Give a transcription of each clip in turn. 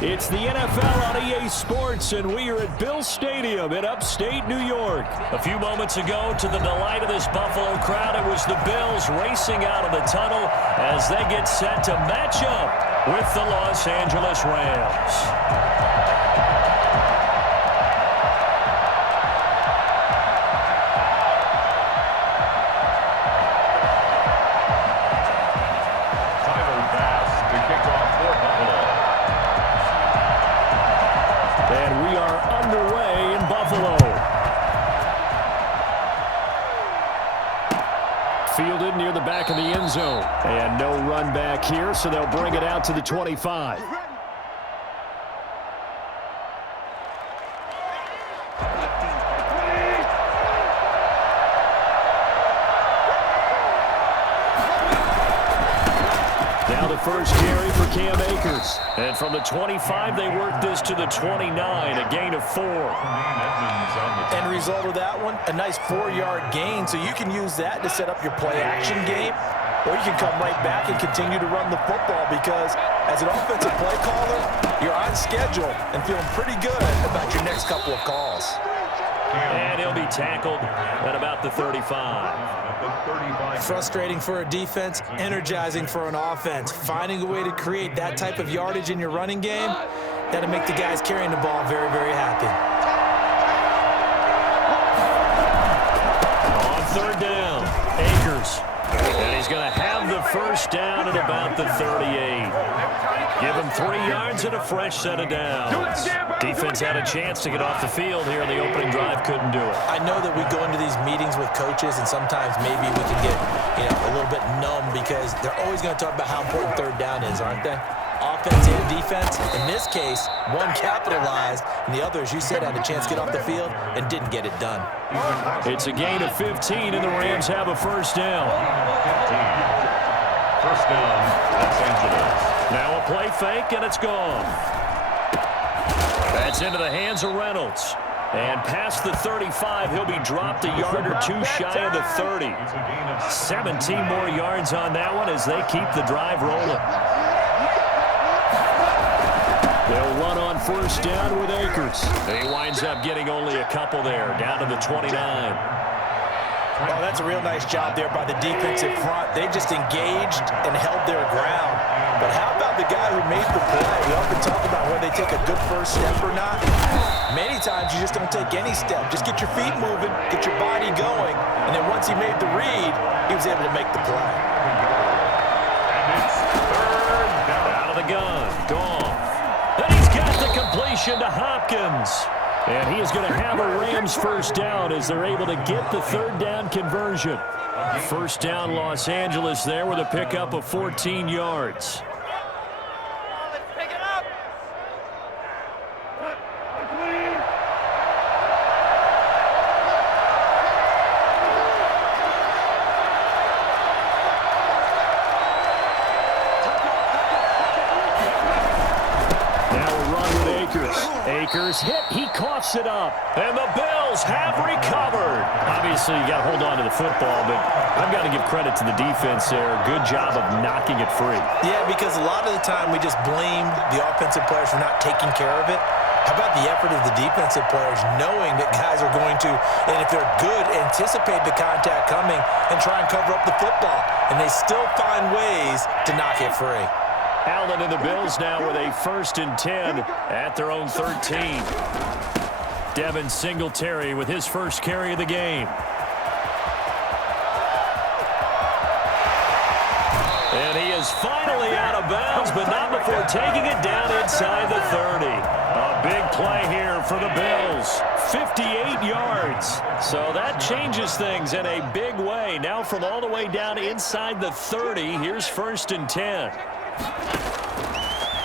It's the NFL on EA Sports, and we are at Bill Stadium in upstate New York. A few moments ago, to the delight of this Buffalo crowd, it was the Bills racing out of the tunnel as they get set to match up with the Los Angeles Rams. And we are underway in Buffalo. Fielded near the back of the end zone. And no run back here, so they'll bring it out to the 25. Now the first carry for Cam Akers. And from the 25, they work this to the 29, a gain of 4. End result of that one, a nice 4-yard gain, so you can use that to set up your play-action game, or you can come right back and continue to run the football because as an offensive play caller, you're on schedule and feeling pretty good about your next couple of calls. And he'll be tackled at about the 35. Frustrating for a defense, energizing for an offense. Finding a way to create that type of yardage in your running game, that'll make the guys carrying the ball very, very happy. On third down, Akers. And he's going to have the first down at about the 38. Give him 3 yards and a fresh set of downs. Defense had a chance to get off the field here in the opening drive, couldn't do it. I know that we go into these meetings with coaches, and sometimes maybe we can get a little bit numb because they're always going to talk about how important third down is, aren't they? Offense and defense. In this case, one capitalized, and the other, as you said, had a chance to get off the field and didn't get it done. It's a gain of 15, and the Rams have a first down. 15. First down, Los Angeles. Now a play fake, and it's gone. That's into the hands of Reynolds. And past the 35, he'll be dropped a yard or two shy of the 30. 17 more yards on that one as they keep the drive rolling. They'll run on first down with Akers. He winds up getting only a couple there, down to the 29. Oh, that's a real nice job there by the defensive front. They just engaged and held their ground. But how about the guy who made the play? We often talk about whether they take a good first step or not. Many times you just don't take any step. Just get your feet moving, get your body going, and then once he made the read, he was able to make the play. Out of the gun, Goff. And he's got the completion to Hopkins. And he is going to have a Rams first down as they're able to get the third down conversion. First down Los Angeles there with a pickup of 14 yards. Akers hit, he coughs it up, and the Bills have recovered. Obviously, you got to hold on to the football, but I've got to give credit to the defense there. Good job of knocking it free. Yeah, because a lot of the time we just blame the offensive players for not taking care of it. How about the effort of the defensive players knowing that guys are going to, and if they're good, anticipate the contact coming and try and cover up the football, and they still find ways to knock it free. Allen and the Bills now with a 1st and 10 at their own 13. Devin Singletary with his first carry of the game. And he is finally out of bounds, but not before taking it down inside the 30. A big play here for the Bills. 58 yards. So that changes things in a big way. Now from all the way down inside the 30, here's 1st and 10.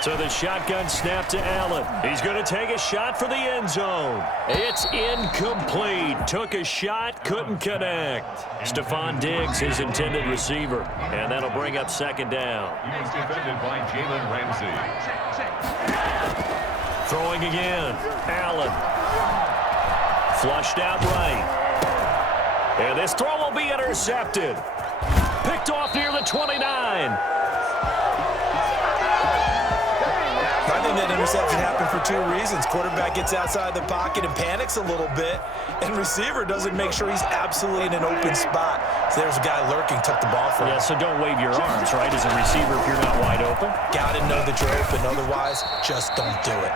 So the shotgun snap to Allen. He's going to take a shot for the end zone. It's incomplete. Took a shot, couldn't connect. Stephon Diggs, his intended receiver. And that'll bring up 2nd down. He was defended by Jalen Ramsey. Throwing again. Allen. Flushed out right. And this throw will be intercepted. Picked off near the 29. think that interception happened for two reasons. Quarterback gets outside the pocket and panics a little bit, and receiver doesn't make sure he's absolutely in an open spot. So there's a guy lurking, took the ball from him. Yeah, so don't wave your arms, right, as a receiver if you're not wide open. Got to know that you're open. Otherwise, just don't do it.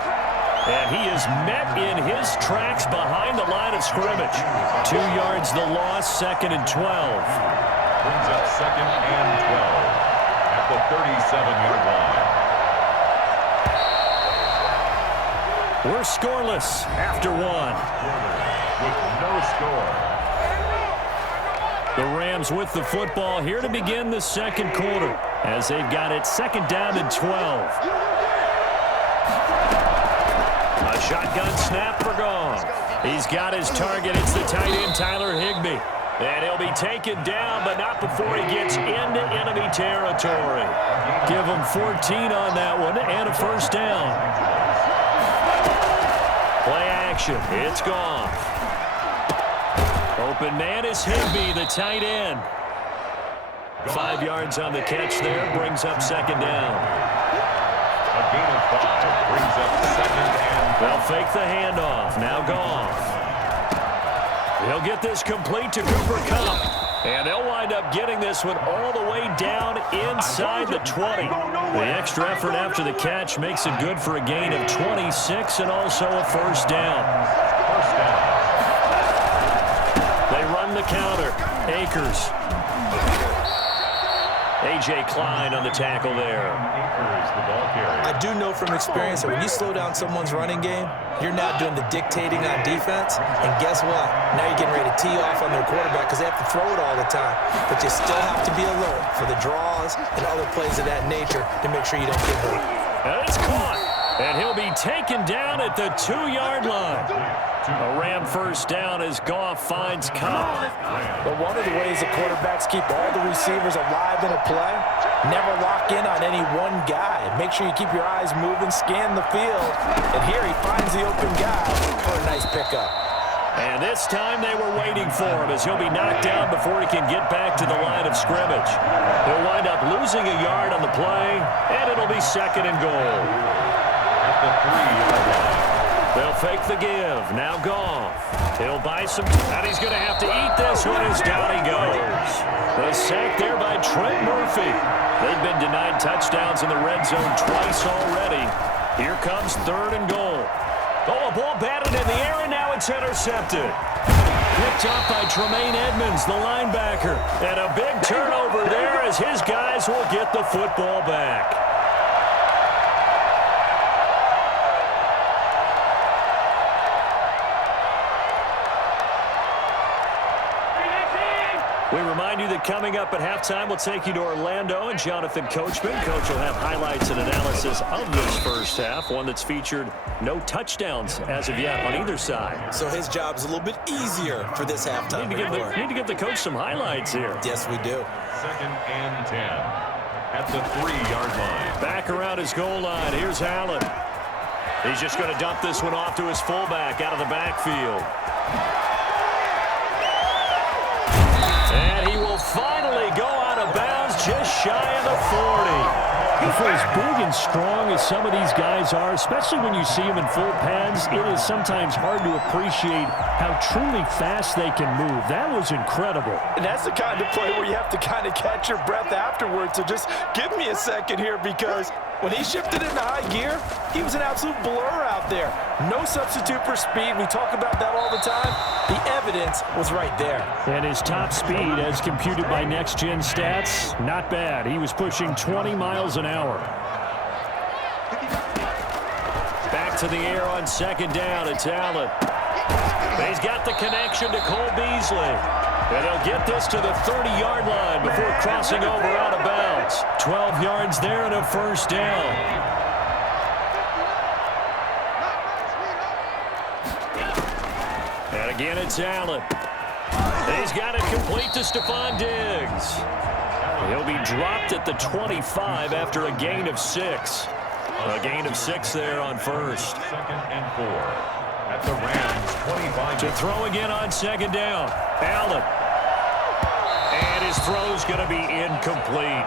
And he is met in his tracks behind the line of scrimmage. 2 yards the loss, 2nd and 12. Brings up 2nd and 12 at the 37-yard line. We're scoreless after one. With no score. The Rams with the football here to begin the second quarter as they've got it 2nd down and 12. A shotgun snap for Goff. He's got his target. It's the tight end, Tyler Higbee. And he'll be taken down, but not before he gets into enemy territory. Give him 14 on that one and a first down. Play action. It's Goff. Open man is Higbee, the tight end. 5 yards on the catch there. Brings up 2nd down. A gain of 5 brings up 2nd and 5. They'll fake the handoff. Now Goff. He'll get this complete to Cooper Kupp. And they'll wind up getting this one all the way down inside the 20. The extra effort after the catch makes it good for a gain of 26 and also a first down. First down. They run the counter. Akers. A.J. Klein on the tackle there. Akers, the ball carrier. I do know from experience that when you slow down someone's running game, you're now doing the dictating on defense. And guess what? Now you're getting ready to tee off on their quarterback because they have to throw it all the time. But you still have to be alert for the draws and other plays of that nature to make sure you don't get hurt. And it's caught. And he'll be taken down at the 2-yard line. A Ram first down as Goff finds Kupp. But one of the ways that quarterbacks keep all the receivers alive in a play, never lock in on any one guy. Make sure you keep your eyes moving, scan the field. And here he finds the open guy for a nice pickup. And this time they were waiting for him as he'll be knocked down before he can get back to the line of scrimmage. He'll wind up losing a yard on the play, and it'll be 2nd and goal. At the 3-yard line. They'll fake the give. Now Goff. He'll buy some, and he's going to have to eat this one as down he goes. The sack there by Trent Murphy. They've been denied touchdowns in the red zone twice already. Here comes 3rd and goal. Oh, a ball batted in the air, and now it's intercepted. Picked up by Tremaine Edmonds, the linebacker. And a big turnover there as his guys will get the football back. We remind you that coming up at halftime, we'll take you to Orlando and Jonathan Coachman. Coach will have highlights and analysis of this first half, one that's featured no touchdowns as of yet on either side. So his job's a little bit easier for this halftime. Need to give the coach some highlights here. Yes, we do. 2nd and 10 at the 3-yard line. Back around his goal line. Here's Allen. He's just going to dump this one off to his fullback out of the backfield. And he will finally go out of bounds just shy of the 40. For as big and strong as some of these guys are, especially when you see them in full pads, it is sometimes hard to appreciate how truly fast they can move. That was incredible. And that's the kind of play where you have to kind of catch your breath afterwards. So just give me a second here, because when he shifted into high gear, he was an absolute blur out there. No substitute for speed. We talk about that all the time. The evidence was right there. And his top speed, as computed by Next Gen Stats, not bad. He was pushing 20 miles an hour. Back to the air on 2nd down. It's Allen. He's got the connection to Cole Beasley. And he'll get this to the 30-yard line before crossing over out of bounds. 12 yards there and a first down. And again, it's Allen. He's got it complete to Stephon Diggs. He'll be dropped at the 25 after a gain of 6. A gain of 6 there on first. 2nd and 4 at the Rams 25. To throw again on 2nd down. Allen. And his his throw's going to be incomplete.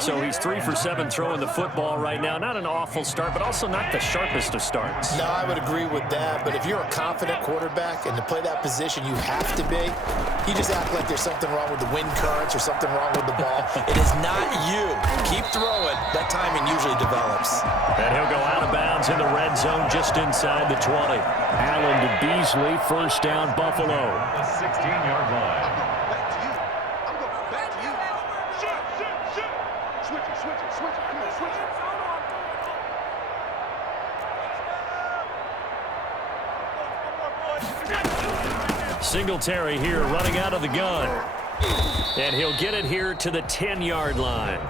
So he's 3 for 7 throwing the football right now. Not an awful start, but also not the sharpest of starts. No, I would agree with that. But if you're a confident quarterback and to play that position you have to be, you just act like there's something wrong with the wind currents or something wrong with the ball. It is not you. Keep throwing. That timing usually develops. And he'll go out of bounds in the red zone just inside the 20. Allen to Beasley, first down, Buffalo. The 16-yard line. Singletary here running out of the gun. And he'll get it here to the 10-yard line.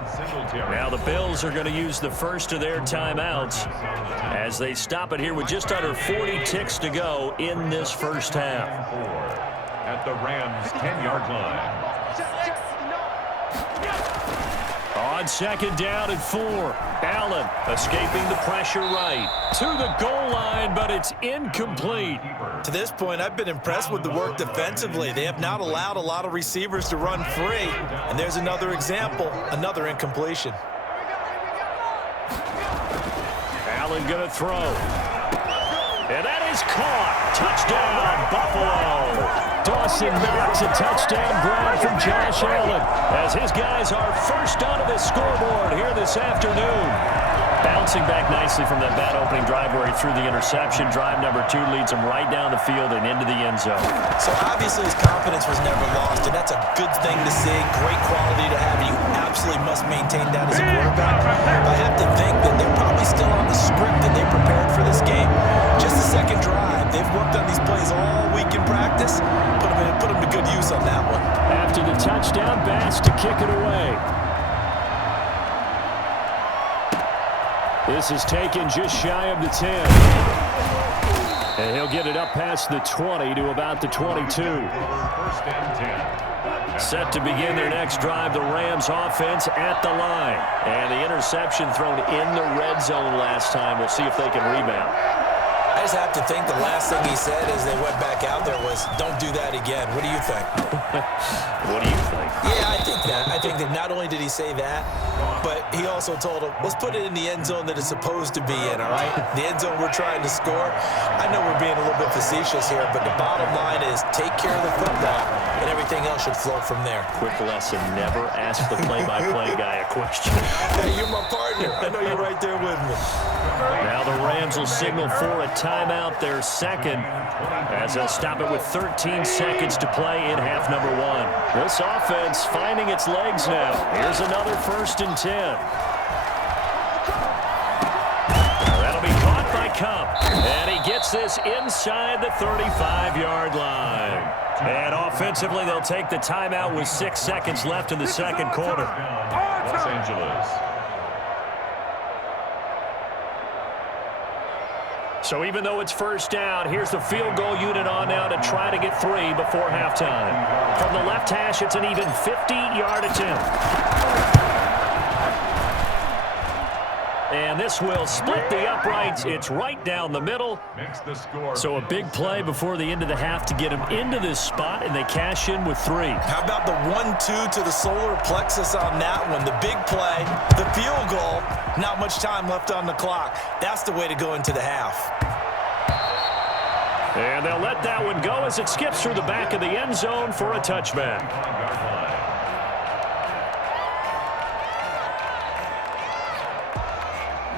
Now the Bills are going to use the first of their timeouts as they stop it here with just under 40 ticks to go in this first half. At the Rams' 10-yard line. On second down and 4. Allen escaping the pressure right to the goal line, but it's incomplete. To this point, I've been impressed with the work defensively. They have not allowed a lot of receivers to run free. And there's another example, another incompletion. Allen going to throw. And that is caught. Touchdown, Buffalo. Dawson Knox, a touchdown grab from Josh Allen as his guys are first onto the scoreboard here this afternoon. Bouncing back nicely from that bad opening drive where he threw the interception. Drive number 2 leads him right down the field and into the end zone. So obviously his confidence was never lost, and that's a good thing to see. Great quality to have. You absolutely must maintain that as a quarterback. I have to think that they're probably still on the script that they prepared for this game. Just the second drive. They've worked on these plays all week in practice. Put them to good use on that one. After the touchdown, Bass to kick it away. This is taken just shy of the 10. And he'll get it up past the 20 to about the 22. First and 10. Set to begin their next drive, the Rams offense at the line. And the interception thrown in the red zone last time. We'll see if they can rebound. I just have to think the last thing he said as they went back out there was, don't do that again. What do you think? What do you think? Yeah, I think that. I think that not only did he say that, but he also told him, let's put it in the end zone that it's supposed to be in, all right? The end zone we're trying to score. I know we're being a little bit facetious here, but the bottom line is take care of the football, and everything else should flow from there. Quick lesson, never ask the play-by-play guy a question. Hey, you're my partner. I know you're right there with me. Now the Rams will signal for a timeout, their second, as they'll stop it with 13 seconds to play in half number 1. This offense finding its legs now. Here's another first and 10. That'll be caught by Cup. And he gets this inside the 35-yard line. And offensively, they'll take the timeout with 6 seconds left in the second quarter. Los Angeles. So even though it's first down, here's the field goal unit on now to try to get 3 before halftime. From the left hash, it's an even 50-yard attempt. And this will split the uprights. It's right down the middle. So a big play before the end of the half to get them into this spot, and they cash in with 3. How about the 1-2 to the solar plexus on that one? The big play, the field goal, not much time left on the clock. That's the way to go into the half. And they'll let that one go as it skips through the back of the end zone for a touchback.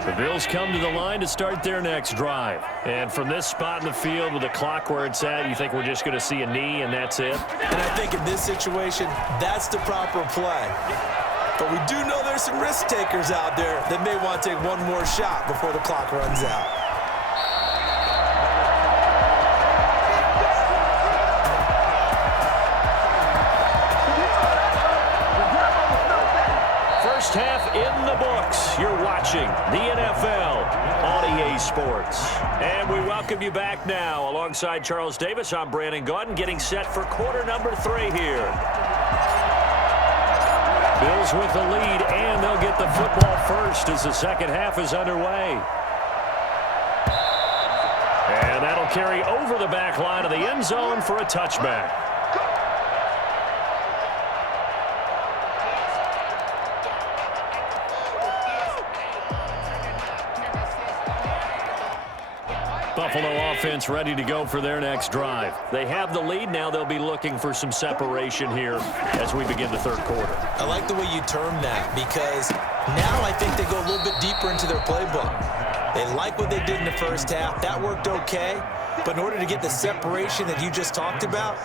The Bills come to the line to start their next drive. And from this spot in the field with the clock where it's at, you think we're just going to see a knee and that's it? And I think in this situation, that's the proper play. But we do know there's some risk takers out there that may want to take one more shot before the clock runs out. First half in the books. You're watching the NFL on EA Sports. And we welcome you back now. Alongside Charles Davis, I'm Brandon Gaudin, getting set for quarter number 3 here. Bills with the lead, and they'll get the football first as the second half is underway. And that'll carry over the back line of the end zone for a touchback. Buffalo offense ready to go for their next drive. They have the lead. Now they'll be looking for some separation here as we begin the third quarter. I like the way you term that because now I think they go a little bit deeper into their playbook. They like what they did in the first half. That worked okay. But in order to get the separation that you just talked about,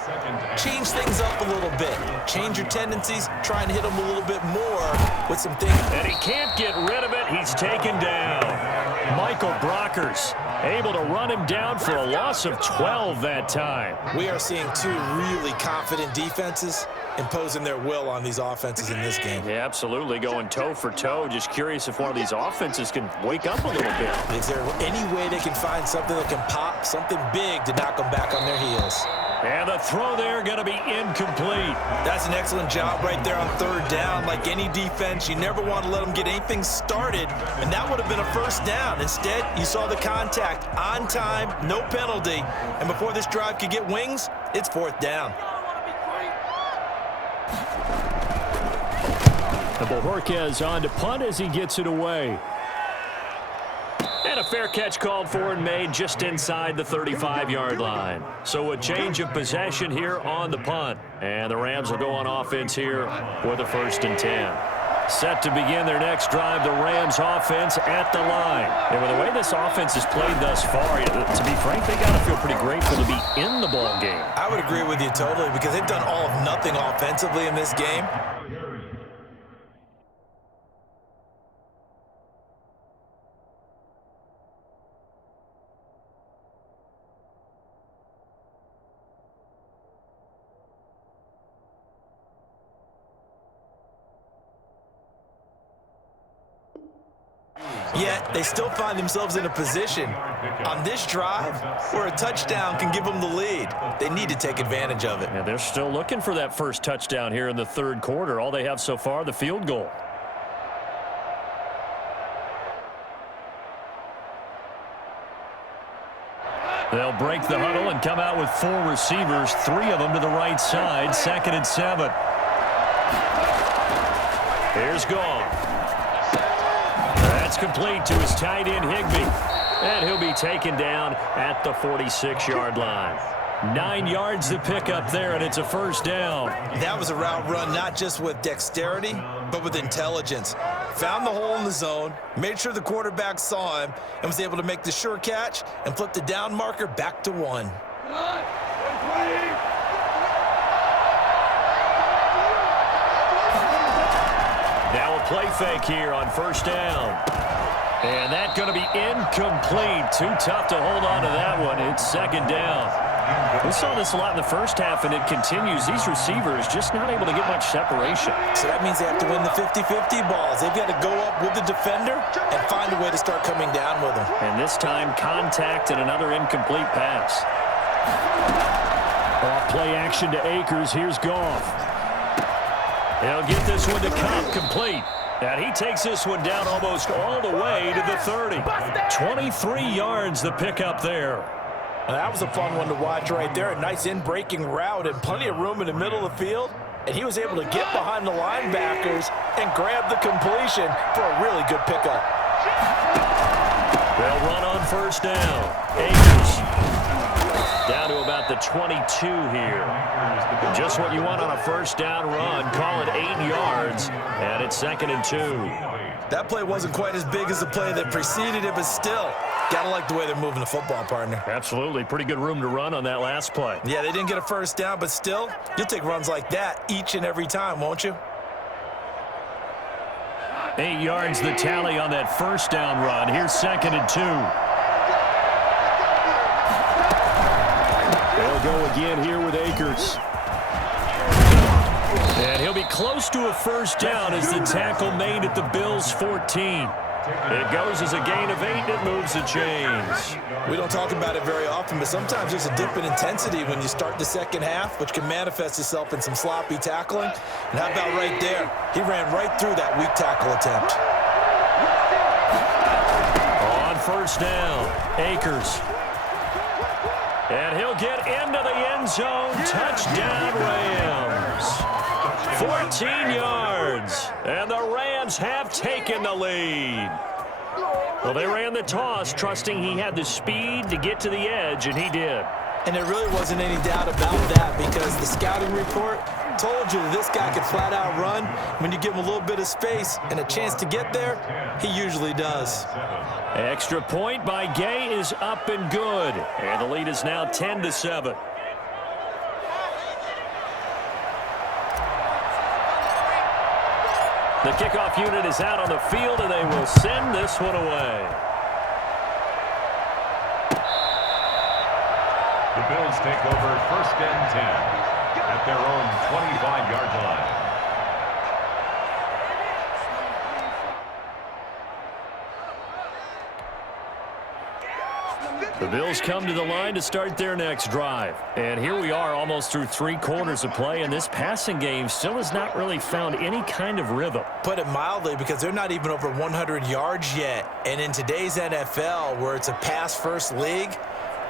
change things up a little bit. Change your tendencies. Try and hit them a little bit more with some things. And he can't get rid of it. He's taken down. Michael Brockers able to run him down for a loss of 12 that time. We are seeing two really confident defenses imposing their will on these offenses in this game. Yeah, absolutely, going toe for toe. Just curious if one of these offenses can wake up a little bit. Is there any way they can find something that can pop, something big to knock them back on their heels? And the throw there going to be incomplete. That's an excellent job right there on third down. Like any defense, you never want to let them get anything started, and that would have been a first down. Instead, you saw the contact on time, no penalty, and before this drive could get wings, it's fourth down. The Bojorquez on to punt as he gets it away. And a fair catch called for and made just inside the 35-yard line. So a change of possession here on the punt. And the Rams will go on offense here with a 1st and 10. Set to begin their next drive, the Rams offense at the line. And with the way this offense has played thus far, to be frank, they got to feel pretty grateful to be in the ball game. I would agree with you totally because they've done all of nothing offensively in this game. Yet, they still find themselves in a position on this drive where a touchdown can give them the lead. They need to take advantage of it. And they're still looking for that first touchdown here in the third quarter. All they have so far, the field goal. They'll break the huddle and come out with 4 receivers, 3 of them to the right side, 2nd and 7. Here's Goff. That's complete to his tight end, Higbee. And he'll be taken down at the 46-yard line. 9 yards to pick up there, and it's a first down. That was a route run not just with dexterity, but with intelligence. Found the hole in the zone, made sure the quarterback saw him, and was able to make the sure catch and flip the down marker back to 1. Now a play fake here on first down. And that's going to be incomplete. Too tough to hold on to that one. It's 2nd down. We saw this a lot in the first half, and it continues. These receivers just not able to get much separation. So that means they have to win the 50-50 balls. They've got to go up with the defender and find a way to start coming down with them. And this time, contact and another incomplete pass. Off play action to Akers. Here's Goff. He'll get this one to Cobb, complete. And he takes this one down almost all the way to the 30. 23 yards the pickup there. Well, that was a fun one to watch right there. A nice in-breaking route and plenty of room in the middle of the field. And he was able to get behind the linebackers and grab the completion for a really good pickup. They'll run on first down. Akers down to about the 22 here. Just what you want on a first down run. Call it 8 yards, and it's 2nd and 2. That play wasn't quite as big as the play that preceded it, but still, gotta like the way they're moving the football, partner. Absolutely. Pretty good room to run on that last play. Yeah, they didn't get a first down, but still, you'll take runs like that each and every time, won't you? 8 yards the tally on that first down run. Here's 2nd and 2. They'll go again here with Akers. And he'll be close to a first down as the tackle made at the Bills' 14. It goes as a gain of 8. It moves the chains. We don't talk about it very often, but sometimes there's a dip in intensity when you start the second half, which can manifest itself in some sloppy tackling. And how about right there? He ran right through that weak tackle attempt. On first down, Akers. And he'll get into the end zone. Touchdown, Rams. 14 yards. And the Rams have taken the lead. Well, they ran the toss, trusting he had the speed to get to the edge, and he did. And there really wasn't any doubt about that because the scouting report told you that this guy could flat out run. When you give him a little bit of space and a chance to get there, he usually does. Extra point by Gay is up and good. And the lead is now 10-7. The kickoff unit is out on the field, and they will send this one away. The Bills take over 1st and 10 at their own 25-yard line. The Bills come to the line to start their next drive. And here we are almost through 3 quarters of play, and this passing game still has not really found any kind of rhythm. Put it mildly, because they're not even over 100 yards yet. And in today's NFL, where it's a pass-first league,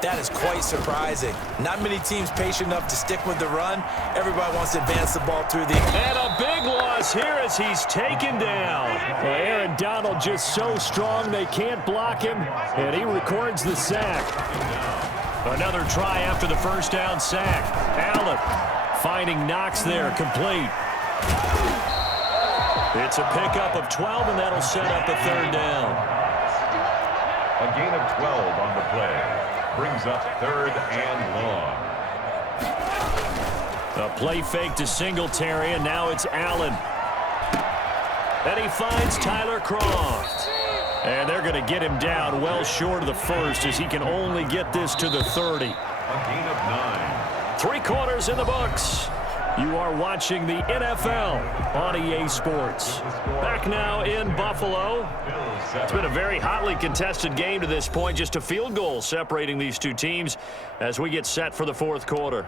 that is quite surprising. Not many teams patient enough to stick with the run. Everybody wants to advance the ball through the... And a big loss here as he's taken down. Well, Aaron Donald just so strong they can't block him, and he records the sack. Another try after the first down sack. Allen finding Knox there, complete. It's a pickup of 12, and that'll set up a 3rd down. A gain of 12 on the play. Brings up 3rd and long. A play fake to Singletary, and now it's Allen. And he finds Tyler Croft. And they're going to get him down well short of the first as he can only get this to the 30. A gain of 9. 3 quarters in the books. You are watching the NFL on EA Sports. Back now in Buffalo. It's been a very hotly contested game to this point. Just a field goal separating these two teams as we get set for the 4th quarter.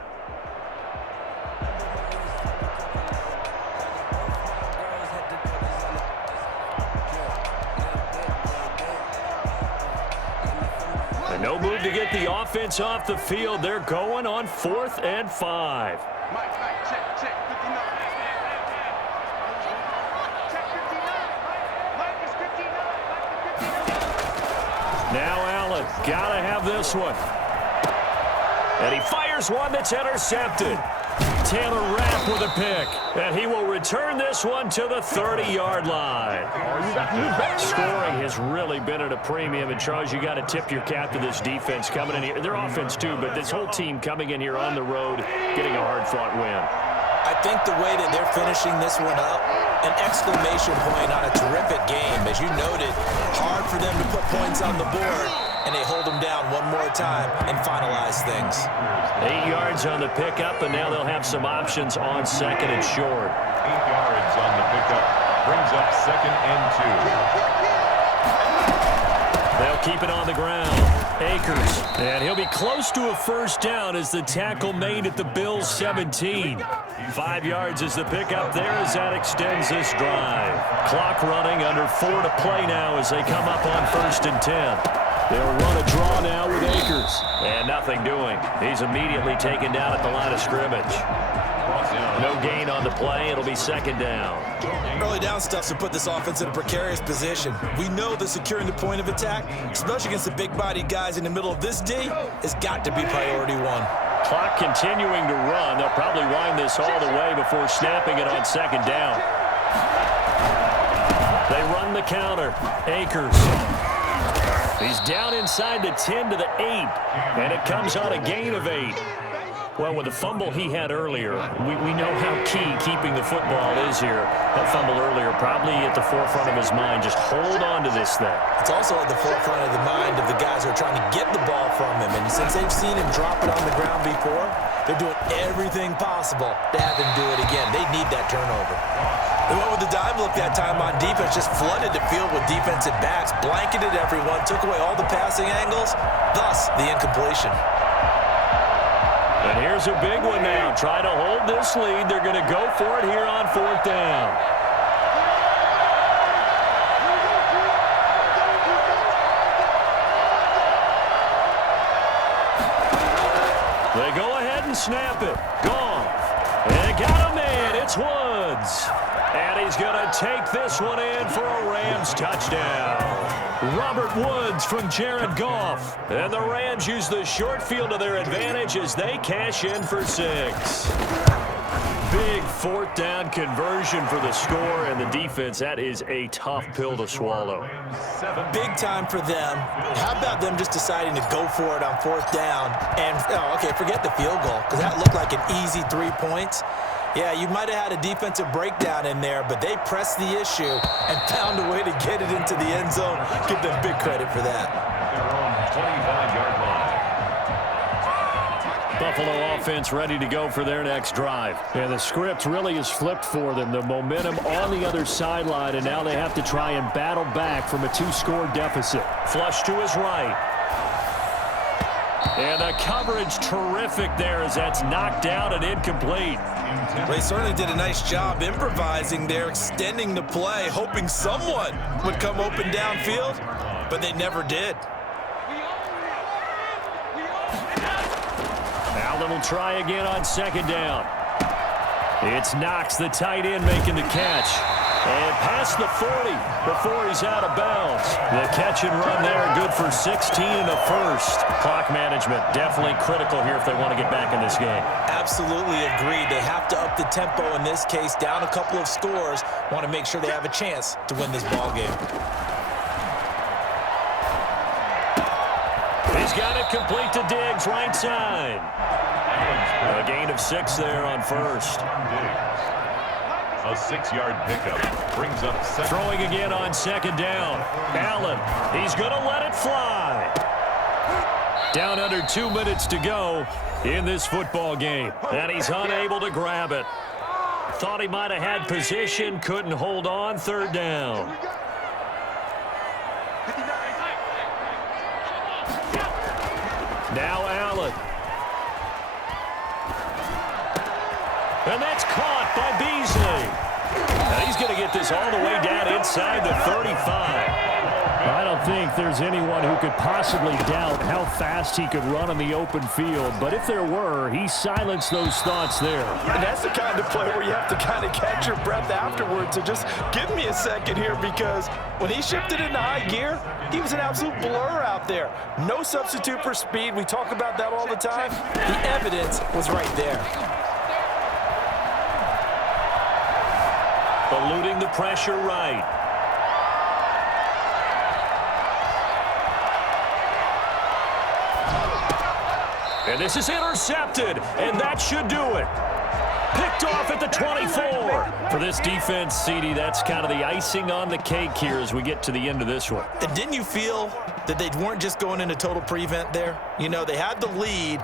And no move to get the offense off the field. They're going on 4th and 5. Now Allen, gotta have this one. And he fires one that's intercepted. Taylor Rapp with a pick. And he will return this one to the 30-yard line. Scoring has really been at a premium. And Charles, you got to tip your cap to this defense coming in here. Their offense too, but this whole team coming in here on the road, getting a hard-fought win. I think the way that they're finishing this one up, an exclamation point on a terrific game. As you noted, hard for them to put points on the board, and they hold them down one more time and finalize things. 8 yards on the pickup, and now they'll have some options on 2nd and short. 8 yards on the pickup. Brings up 2nd and 2. They'll keep it on the ground. Akers, and he'll be close to a 1st down as the tackle made at the Bills' 17. 5 yards is the pickup there as that extends this drive. Clock running, under 4 to play now as they come up on 1st and 10. They'll run a draw now with Akers. And nothing doing. He's immediately taken down at the line of scrimmage. No gain on the play. It'll be 2nd down. Early down stuff to put this offense in a precarious position. We know that securing the point of attack, especially against the big-bodied guys in the middle of this D, has got to be priority 1. Clock continuing to run. They'll probably wind this all the way before snapping it on 2nd down. They run the counter. Akers. He's down inside the 10 to the 8, and it comes on a gain of 8. Well, with the fumble he had earlier, we know how key keeping the football is here. That fumble earlier probably at the forefront of his mind. Just hold on to this thing. It's also at the forefront of the mind of the guys who are trying to get the ball from him. And since they've seen him drop it on the ground before, they're doing everything possible to have him do it again. They need that turnover. They went with the dime look that time on defense, just flooded the field with defensive backs, blanketed everyone, took away all the passing angles, thus the incompletion. And here's a big one now. Try to hold this lead. They're going to go for it here on 4th down. They go ahead and snap it. Goff. And got a man. It's Woods. And he's going to take this one in for a Rams touchdown. Robert Woods from Jared Goff. And the Rams use the short field to their advantage as they cash in for 6. Big fourth down conversion for the score, and the defense, that is a tough pill to swallow. Big time for them. How about them just deciding to go for it on fourth down? And, forget the field goal, because that looked like an easy 3 points. Yeah, you might have had a defensive breakdown in there, but they pressed the issue and found a way to get it into the end zone. Give them big credit for that. Their own 25-yard line. Buffalo offense ready to go for their next drive. And the script really is flipped for them. The momentum on the other sideline, and now they have to try and battle back from a 2-score deficit. Flush to his right. And the coverage terrific there as that's knocked down and incomplete. Well, they certainly did a nice job improvising there, extending the play, hoping someone would come open downfield, but they never did. Allen will try again on second down. It's Knox, the tight end, making the catch. And past the 40 before he's out of bounds. The catch and run there, good for 16 in the first. Clock management definitely critical here if they want to get back in this game. Absolutely agreed. They have to up the tempo in this case, down a couple of scores. Want to make sure they have a chance to win this ball game. He's got it complete to Diggs, right side. A gain of 6 there on first. A 6-yard pickup brings up second. Throwing again on second down. Allen, he's going to let it fly. Down under 2 minutes to go in this football game. And he's unable to grab it. Thought he might have had position, couldn't hold on, third down. Now Allen. And that's caught by Beasley. And he's going to get this all the way down inside the 35. I don't think there's anyone who could possibly doubt how fast he could run on the open field. But if there were, he silenced those thoughts there. And that's the kind of play where you have to kind of catch your breath afterwards. So just give me a second here, because when he shifted into high gear, he was an absolute blur out there. No substitute for speed. We talk about that all the time. The evidence was right there. Eluding the pressure right. And this is intercepted, and that should do it. Picked off at the 24. For this defense, CD, that's kind of the icing on the cake here as we get to the end of this one. And didn't you feel that they weren't just going into total prevent there? You know, they had the lead,